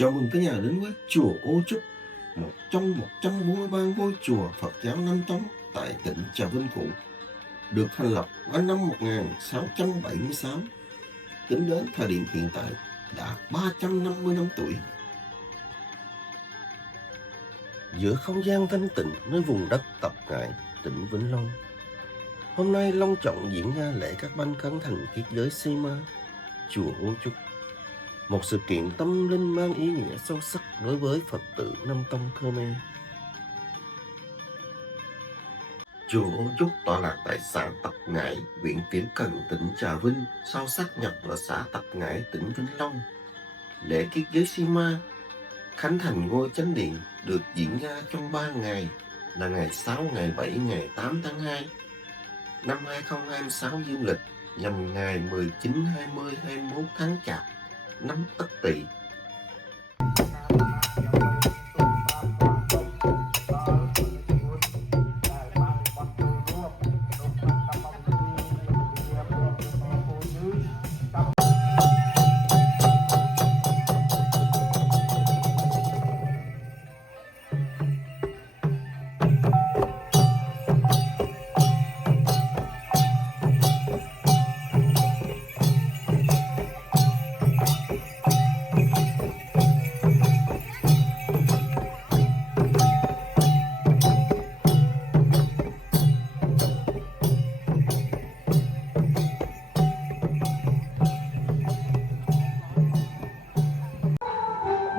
Chào mừng cả nhà đến với chùa Ô Trúc, một trong 143 ngôi chùa Phật giáo Nam Tông tại tỉnh Trà Vinh cũ, được thành lập vào năm 1676, tính đến thời điểm hiện tại đã 350 năm tuổi. Giữa không gian thanh tịnh nơi vùng đất Tập Ngải, tỉnh Vĩnh Long, hôm nay long trọng diễn ra lễ các banh khánh thành kết giới xi ma chùa Ô Trúc. Một sự kiện tâm linh mang ý nghĩa sâu sắc đối với Phật tử Nam Tông Khmer. Chùa Ô Trúc tọa lạc tại xã Tập Ngải, huyện Tiểu Cần, tỉnh Trà Vinh, sau sát nhập vào xã Tập Ngải, tỉnh Vĩnh Long. Lễ kết giới xi ma khánh thành ngôi chánh điện được diễn ra trong 3 ngày là ngày 6, ngày 7, ngày 8 tháng 2 năm 2026 dương lịch, nhằm ngày 19, 20, 21 tháng Chạp năm Ất Tỵ.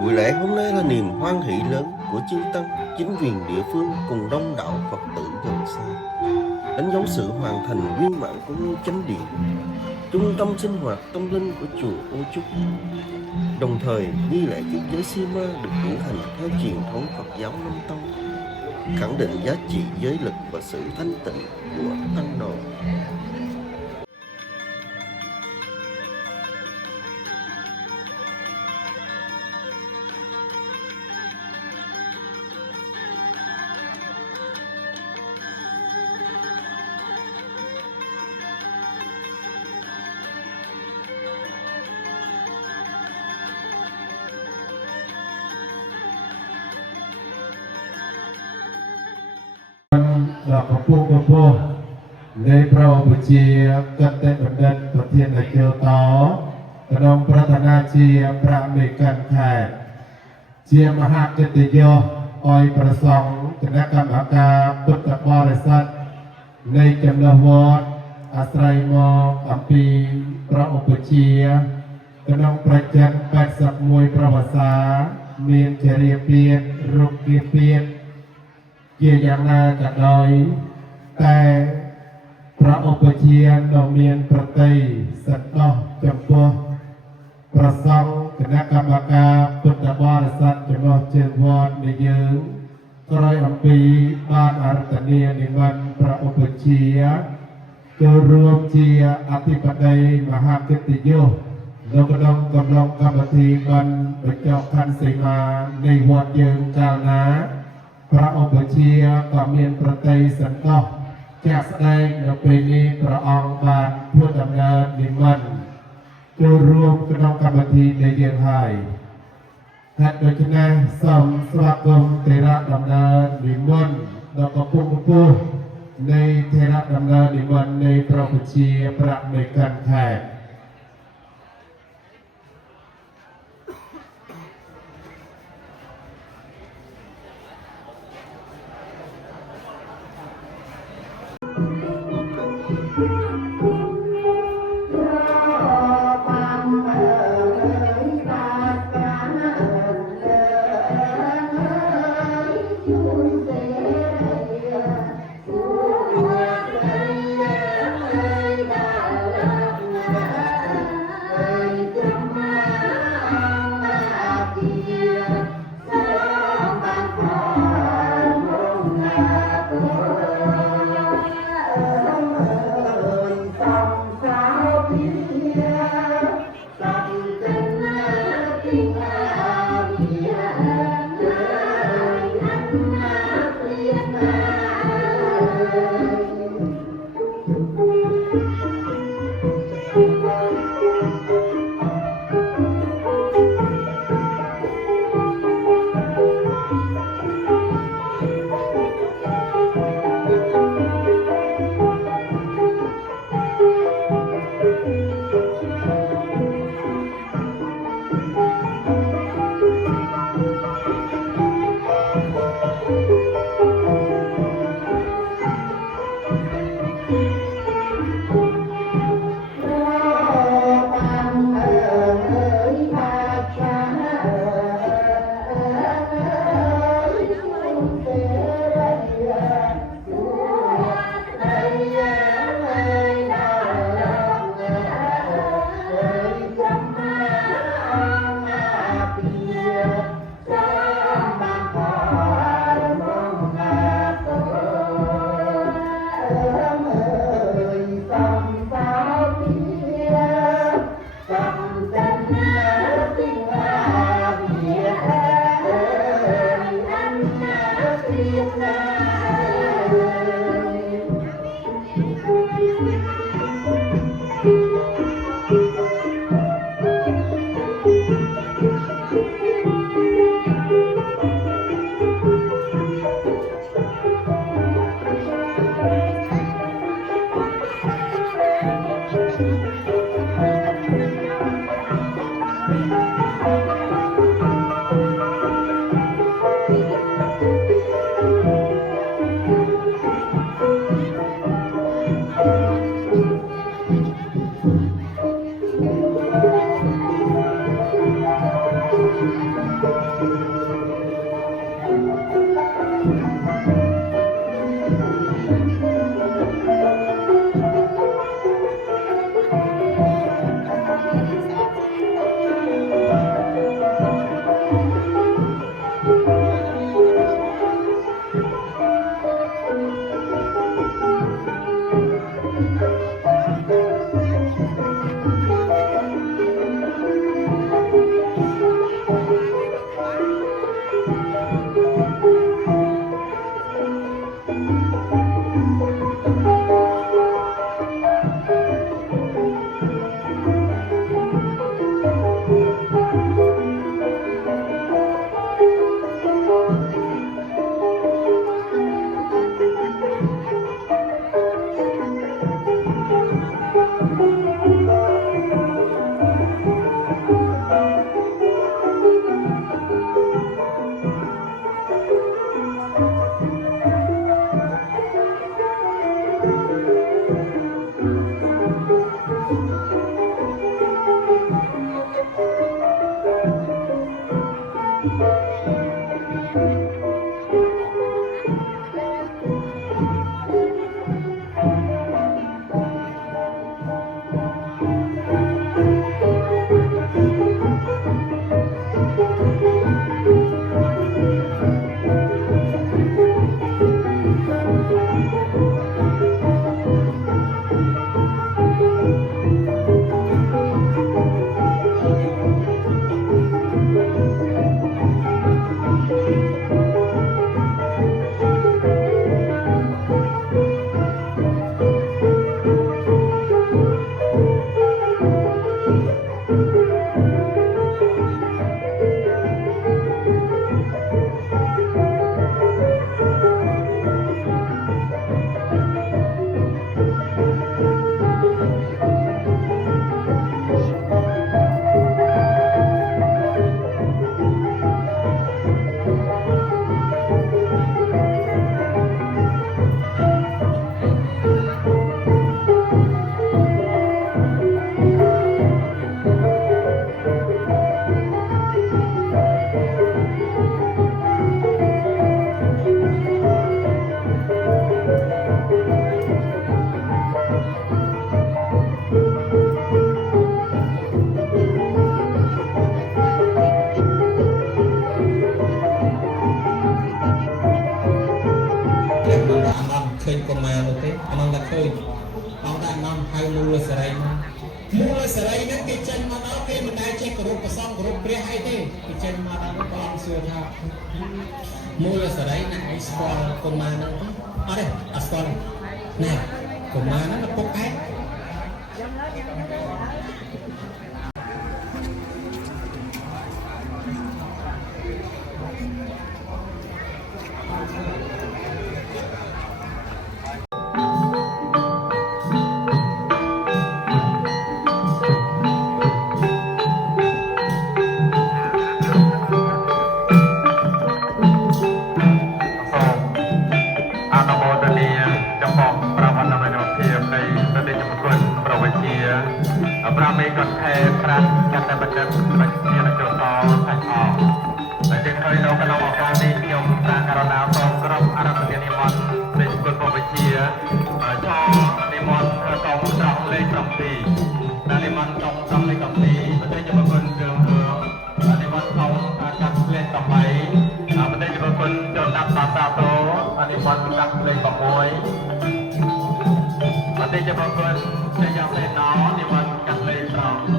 Buổi lễ hôm nay là niềm hoan hỷ lớn của chư tăng, chính quyền địa phương cùng đông đảo Phật tử gần xa, đánh dấu sự hoàn thành viên mãn của ngôi chánh điện, trung tâm sinh hoạt tâm linh của chùa Ô Trúc. Đồng thời, nghi lễ kết giới xi ma được cử hành theo truyền thống Phật giáo Nam Tông, khẳng định giá trị giới lực và sự thanh tịnh của tăng đoàn. Là Phật Phu Lê Pro Bùi Chia Cất Tết Bật Đất Bật Thiên Là Kiều Tó Tờ Đông Pratana Chia Pra Mê Căn Khải Chia Maha Kết Tê Yo Oi Pra Song Kena Kamaka Bút Tập Bò Rê Sat Lê Kem Lô Vọt Asray Mò Ampi Pra Bùi Chia Tờ Đông Pra Chân Bạch Sạc Mùi Pra Bà Xá Miên Chê Rìa Piên Rục Kiên Piênជាយ៉ាងណាក៏ដោយតែព្រះឧបជាដ៏មានប្រតិសន្តោសចំពោះព្រះសង្ឃគណៈកម្មការពុទ្ធបរិស័ទចំណុះជើងវត្តនៃយើងក្រោយអំពីបានអរតនានិមន្តព្រះឧបជាចូលរួមជាអធិបតីមហាកិត្តិយសនៅក្នុងកំឡុងកម្មវិធីបានបញ្ចប់ខណ្ឌសីមានៃវត្តយើងកាលណាព្រះឧបជាក៏មានប្រតិសន្តោសជាក់ស្ដែងនៅពេលនេះព្រះអង្គបានធ្វើដំណើរនិមន្តចូលរួមក្នុងកម្មវិធីនៃយើងហើយហេតុដូច្នេះសូមស្វាគមន៍ថេរដំណើរនិមន្តដល់កំពង់កំពស់នៃថេរដំណើរនិមន្តនៃព្រះឧបជាប្រាក់នៃកាន់ខេត្ត ដូចបងដាក់នាំហៅមូលសេរីមូលសេរីហ្នឹងគេចេញមកដល់គេមិនដែលចេះគោរពប្រសងគោរពព្រះអីទេគេចេញមកដល់បងសួរថាមូលសេរីណាឯងស្គាល់កុមារហ្នឹងអត់ទេអត់ស្គាល់ណែកុមារហ្នឹងពុកឯង ប្រាមេកថេប្រាំកាត់តែបណ្ឌិតវិទ្យានចូលតថៃអដែលជាហើយនៅក្នុងឱកាសនេះខ្ញុំប្រាករណាសូមក្រុមអរគុណនិមន្តនៃគុណពវិជ្ជាចនិមន្តកងត្រង់លេខ7ដែលនិមន្តកងត្រង់លេខ7ប្រទេសជាគុណគ្រឿងរឿងនិមន្តកងកាត់លេខ8ប្រទេសជាគុណចូលដាក់តាសាតោនិមន្តកាត់លេខ6ប្រទេសជាគុណសេយ៉ាងសេណោនិមន្តកាត់លេខ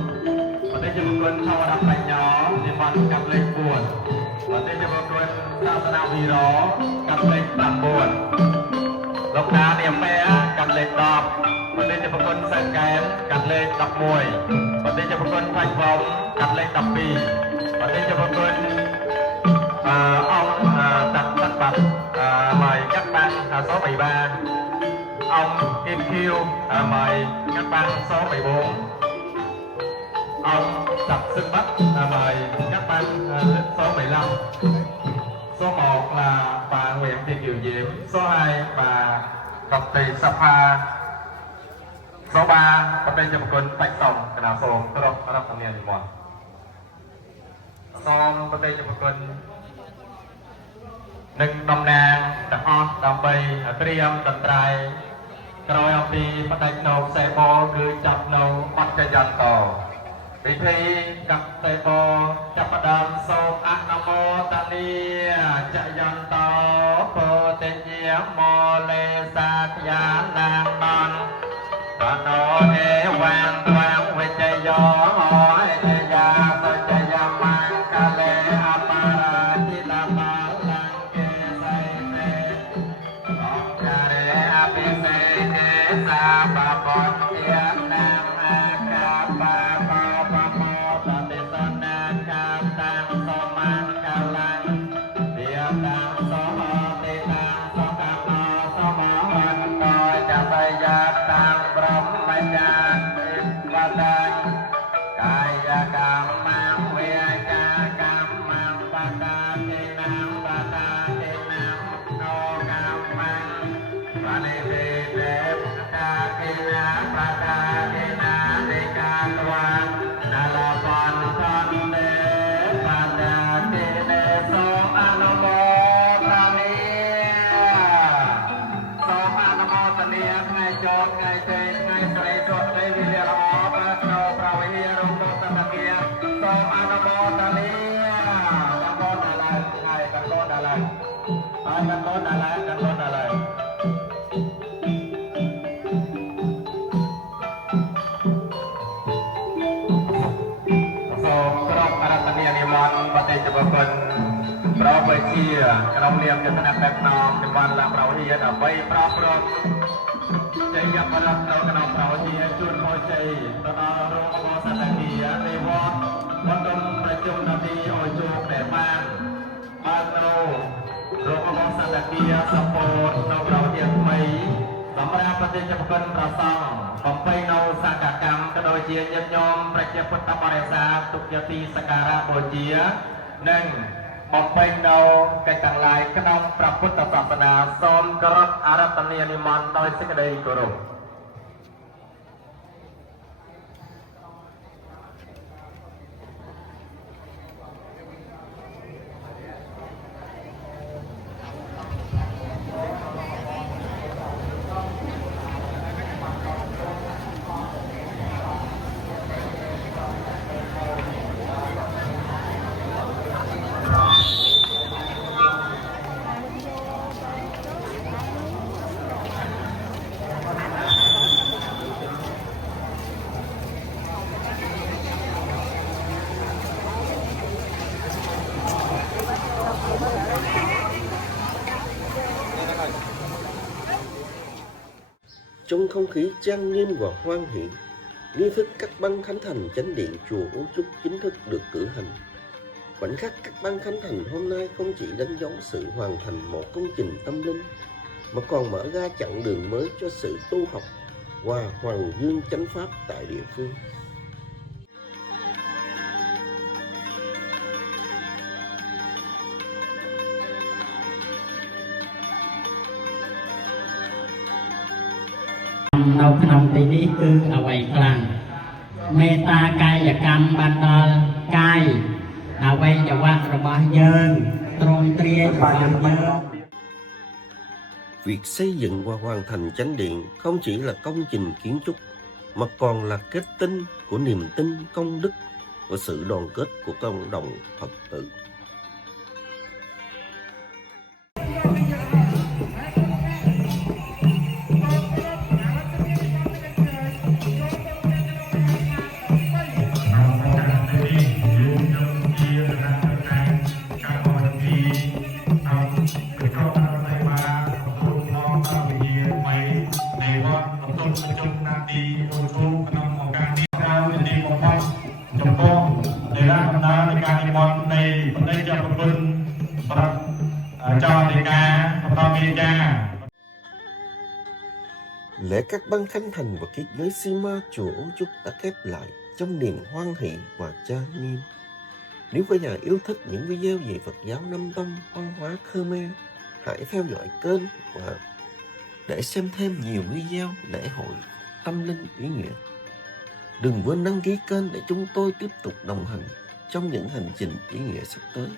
5ប្រទេសជាគុណថវរបញ្ញានិមន្តកាត់លេខ4ប្រទេសជាគុណសាសនាវីរោកាត់លេខ9លោកតានាមពេកាត់លេខ10ប្រទេសជាគុណសើកែនកាត់លេខ11ប្រទេសជាគុណថៃវងកាត់លេខ12ប្រទេសជាគុណអង្គតាត់បាត់មកកាត់បានសបៃបាអង្គគៀនខៀវមកកាត់បានសបៃវងអង្គតាត់សឹកបាត់មកកាត់បានសបៃឡំសូមអរឡាបានវៀងទីយូយេមសូឲ្យបាទកតេសភាសូបាប្រទេសចំគុណតាច់សំកណាសូមត្រករដ្ឋនានិមន្តសូមប្រទេសចំគុណនឹងតំណាងទាំងអស់ដើម្បីត្រៀមតន្ត្រីក្រោយអំពីបដិណោសេបោគឺចាប់នៅបច្ចយន្តពិធីកតេបោចាប់ផ្ដើមសូមអនុមោទនាចយន្តោពោតិញាមោលេសាធ្យានាងននបណោអេវាងត្វាងវិជយោអេជយាសច្ចយមង្កលេអបរាជិតបាលង្កេសៃទេអង្គការេអភិសេនេសាបបតិនាមអាកាបាបបមោតតិសនាកាតាំសមានកលាំវាតាំសោតិតាំសកតោសមហន្តោចតយាតាំប្រមញ្ញាតិវតាកាយកម្មងវិចាកម្មងបតាតិនាមបតាតិនាមនោកម្មងបនិទេទេតាតិនាបតាតិនានិកាតវានលបន្តន្តេបតាតិនេសូអនុមោទនាសូមអនុមោទនាថ្ងៃចូលថ្ងៃទេថ្ងៃស្រីសុខនៃវិរិយល្អបើក្នុងប្រវិហាររំលងតតគាសូមអនុមោទនាកំបោតឡើងថ្ងៃកំបោតឡើងហើយកំបោតឡើងកំបោតឡើងសូមក្រុមអរតនីនិមន្តបតិចបុគ្គលប្រវិជាក្នុងនាមជាថ្នាក់ដឹកនាំចំបានឡើងប្រវិហារដើម្បីប្រោសព្រំជ័យបរិបទនៅក្នុងប្រវិជាជួនមកជ័យទៅដល់រោងអបសតគានៃវត្តបណ្ដុំប្រជុំនាទីឲ្យជួបតែបាននៅរោងអបសតគាសពោតនៅប្រវិជាថ្មីសម្រាប់ប្រទេសចំគុណប្រសង់បំពេញនៅសកកម្មក៏ដូចជាញាតិញោមប្រជាពុទ្ធបរិស័ទទុកជាទីសក្ការៈបូជានិងបំពេញនៅកិច្ចទាំងឡាយក្នុងព្រះពុទ្ធសាសនាសូមគោរពអរតនីនិមន្តដោយសេចក្តីគោរព Trong không khí trang nghiêm và hoan hỷ, nghi thức cắt băng khánh thành chánh điện chùa Ú Trúc chính thức được cử hành. Khoảnh khắc cắt băng khánh thành hôm nay không chỉ đánh dấu sự hoàn thành một công trình tâm linh, mà còn mở ra chặng đường mới cho sự tu học và hoàng dương chánh pháp tại địa phương. Nâu khăn tí ní cư ở vậy khăn mê ta cai và cam ban đo cai ở vậy và quạt rồi bỏ dơn trôi tria và dơn. Việc xây dựng và hoàn thành chánh điện không chỉ là công trình kiến trúc, mà còn là kết tinh của niềm tin, công đức và sự đoàn kết của cộng đồng Phật tử. Lễ cắt băng khánh thành và kết giới xi ma chùa Ú Trúc đã khép lại trong niềm hoan hỷ và trang nghiêm. Nếu có nhà yêu thích những video về Phật giáo Nam Tông, văn hóa Khmer, hãy theo dõi kênh và để xem thêm nhiều video lễ hội tâm linh ý nghĩa. Đừng quên đăng ký kênh để chúng tôi tiếp tục đồng hành trong những hành trình ý nghĩa sắp tới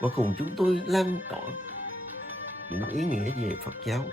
và cùng chúng tôi lan tỏa những ý nghĩa về Phật giáo